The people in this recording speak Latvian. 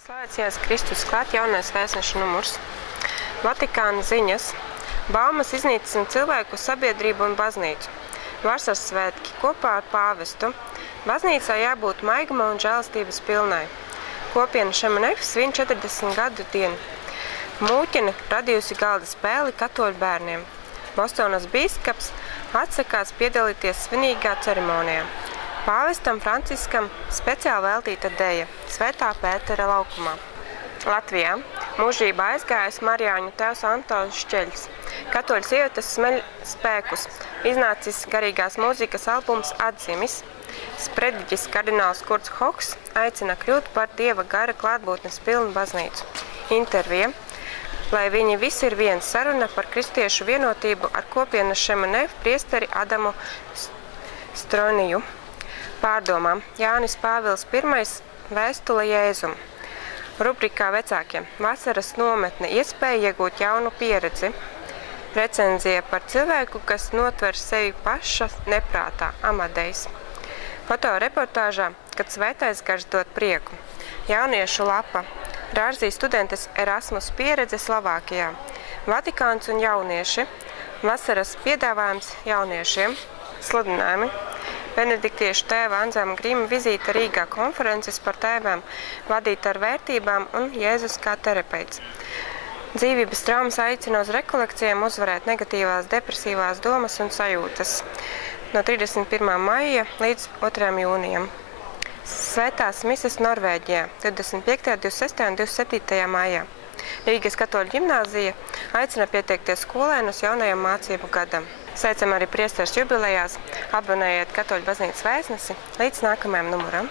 Slavēts Jēzus Kristus, klāt jaunais vēstneša numurs. Vatikāna ziņas. Baumas iznīcina cilvēku, sabiedrību un baznīcu. Vasaras svētki kopā ar pāvestu. Baznīcā jābūt maiguma un žēlastības pilnai. Kopiena Šemenef svin 40 gadu dienu. Mūķene radījusi galda spēli katoļu bērniem. Bostonas bīskaps atsakās piedalīties svinīgā ceremonijā. Pāvestam Franciskam speciāli veltīta deja Svētā Pētera laukumā. Latvijā mūžībā aizgājis Marijāņu tēvs Antons Šķeļs. Katoļu sievietes smeļ spēkus. Iznācis garīgās mūzikas albums Atzimis. Sprediķis kardināls Kurts Hoks aicina kļūt par Dieva gara klātbūtnes pilnu baznīcu. Intervija. Lai viņi visi ir viens, saruna par kristiešu vienotību ar kopienas Šemenef priesteri Adamu Stroniju. Pārdomām Jānis Pāvils I vēstule Jēzum. Rubrikā vecākiem vasaras nometne iespēja iegūt jaunu pieredzi. Recenzija par cilvēku, kas notver sevi paša neprātā, Amadejs. Fotoreportāžā, kad svētais gars dod prieku. Jauniešu lapa. Rārzī studentes Erasmus pieredze Slovākijā. Vatikāns un jaunieši. Vasaras piedāvājums jauniešiem. Sludinājumi. Benediktiešu tēva Anzama Grima vizīte Rīgā, konferences par tēvām, vadīta ar vērtībām un Jēzus kā terapeits. Dzīvības traumas aicina uz rekolekcijām uzvarēt negatīvās depresīvās domas un sajūtas. No 31. maija līdz 2. jūnijam. Svētās mises Norvēģijā 25., 26. un 27. maijā. Rīgas katoļu ģimnāzija aicina pieteikties skolēnus jaunajam mācību gadam. Sveicam arī priesteres jubilejās, abonējiet Katoļu baznīcas vēstnesi līdz nākamajam numuram.